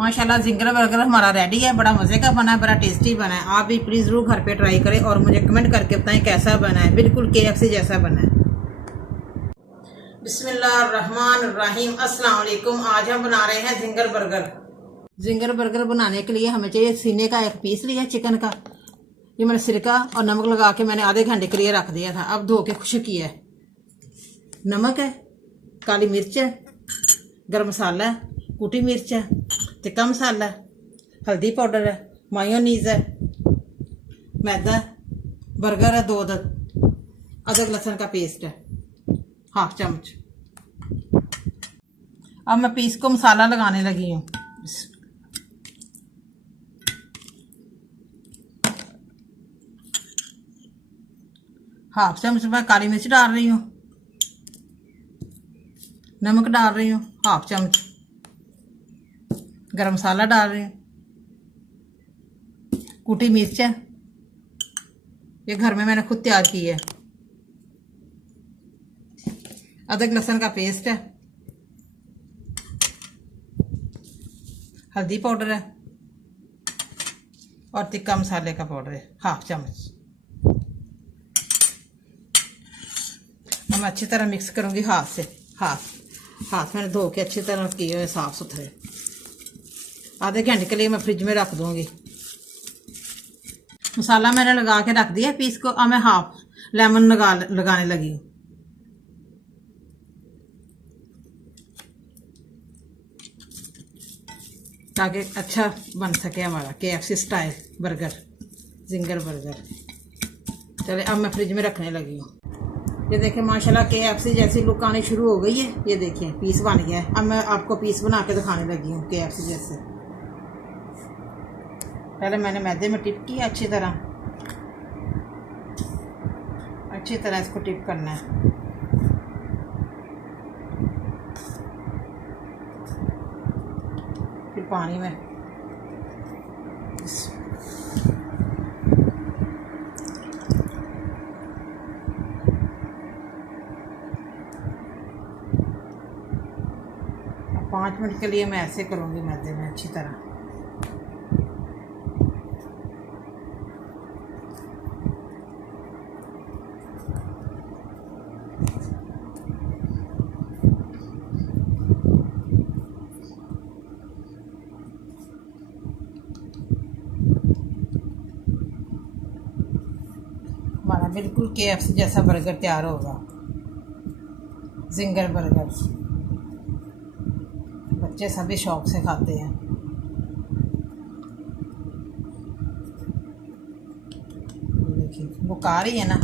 माशाल्लाह ginger burger हमारा ready है। बड़ा मज़े का बना है, बड़ा टेस्टी बना है। आप भी प्लीज़ ज़रूर घर पे ट्राई करें और मुझे कमेंट करके बताएं कैसा बना है। बिल्कुल KFC जैसा बना है। बिस्मिल्लाहिर्रहमानिर्रहीम, अस्सलाम वालेकुम। आज हम बना रहे हैं जिंगर बर्गर। जिंगर बर्गर बनाने के लिए हमें चाहिए सीने का एक पीस लिया चिकन का। ये मैंने सिरका और नमक लगा के मैंने आधे घंटे के लिए रख दिया था। अब धो के खुश्क किया है। नमक है, काली मिर्च है, गर्म मसाला है, कुटी मिर्च है, टिक्का मसाला है, हल्दी पाउडर है, मायोनीज है, मैदा है, बर्गर है 2 अदरक लहसुन का पेस्ट है 1/2 चम्मच। अब मैं पीस को मसाला लगाने लगी हूँ। 1/2 चम्मच मैं काली मिर्च डाल रही हूँ, नमक डाल रही हूँ 1/2 चम्मच, गरम मसाला डाल रही हूँ, कुटी मिर्च है, ये घर में मैंने खुद तैयार की है, अदरक लहसुन का पेस्ट है, हल्दी पाउडर है और टिक्का मसाले का पाउडर है 1/2 चम्मच। मैं अच्छी तरह मिक्स करूंगी हाथ से। हाथ मैंने धो के अच्छी तरह किए हुए साफ सुथरे। आधे घंटे के लिए मैं फ्रिज में रख दूंगी। मसाला मैंने लगा के रख दिया पीस को। अब मैं 1/2 लेमन लगाने लगी हूँ। ताकि अच्छा बन सके हमारा KFC style burger, ginger burger. चले अब मैं फ्रिज में रखने लगी हूँ। ये देखिए माशाल्लाह KFC जैसी लुक आनी शुरू हो गई है। ये देखिए पीस बन गया है। अब मैं आपको पीस बना के दिखाने लगी हूँ KFC जैसे। पहले मैंने मैदे में टिप किया अच्छी तरह इसको टिप करना है। फिर पानी में अब 5 मिनट के लिए मैं ऐसे करूँगी मैदे में अच्छी तरह। हमारा बिल्कुल KFC जैसा बर्गर तैयार होगा, जिंगर बर्गर। बच्चे सभी शौक से खाते हैं। देखिए बुक आ रही है ना।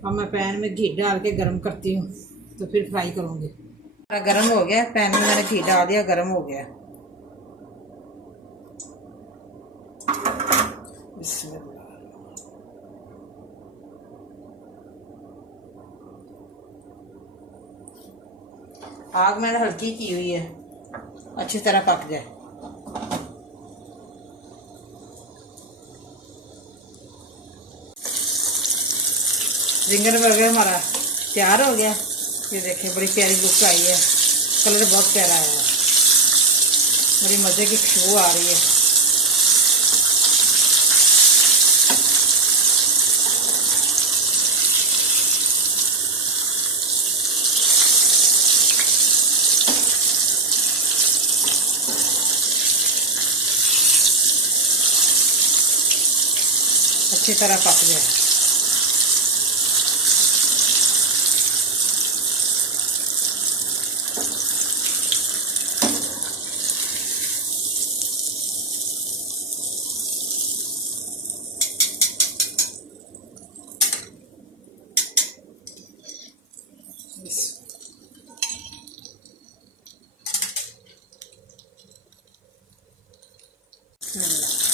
अब मैं पैन में घी डाल के गरम करती हूँ, तो फिर फ्राई करूँगी। गरम हो गया पैन में, मैंने घी डाल दिया, गरम हो गया। आग मैंने हल्की की हुई है, अच्छी तरह पक जाए। जिंगर बर्गर हमारा तैयार हो गया। ये देखिए बड़ी प्यारी लुक आई है, कलर बहुत प्यारा आया है, बड़ी मज़े की खुशबू आ रही है। अच्छी तरह पक गया।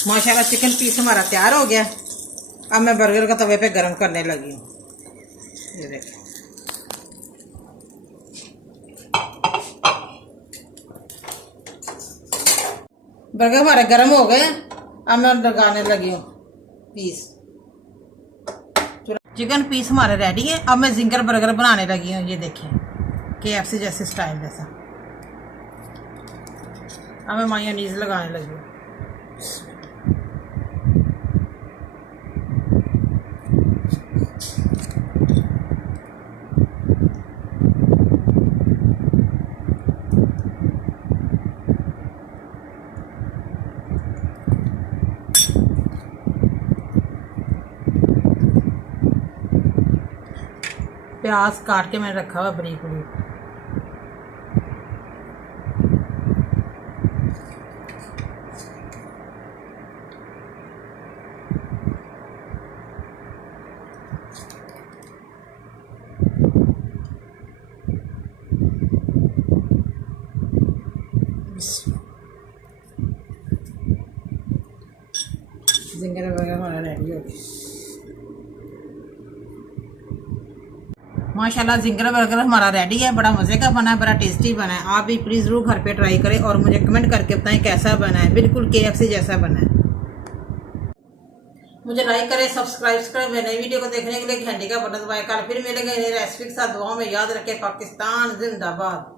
माशाल्लाह चिकन पीस हमारा तैयार हो गया। अब मैं बर्गर का तवे पे गरम करने लगी हूँ। ये देखिए बर्गर हमारे गर्म हो गए, अब मैं लगाने लगी हूँ पीस। चिकन पीस हमारे रेडी है। अब मैं जिंगर बर्गर बनाने लगी हूँ। ये देखिए KFC जैसे स्टाइल जैसा। अब मैं मायोनीज लगाने लगी हूँ। प्याज काट के मैंने रखा हुआ बरीक बरीक। जिंगर बर्गर हमारा रेडी हो गया। माशाल्लाह जिंगर बर्गर हमारा रेडी है। बड़ा मज़े का बना है, बड़ा टेस्टी बना है। आप भी प्लीज़ ज़रूर घर पे ट्राई करें और मुझे कमेंट करके बताएं कैसा बना है। बिल्कुल KFC जैसा बना है। मुझे लाइक करें, सब्सक्राइब करें। मेरे नई वीडियो को देखने के लिए घंटे का बटन दबाएं। कल फिर मिलेंगे नई रेसिपी के साथ। दुआओं में याद रखें। पाकिस्तान जिंदाबाद।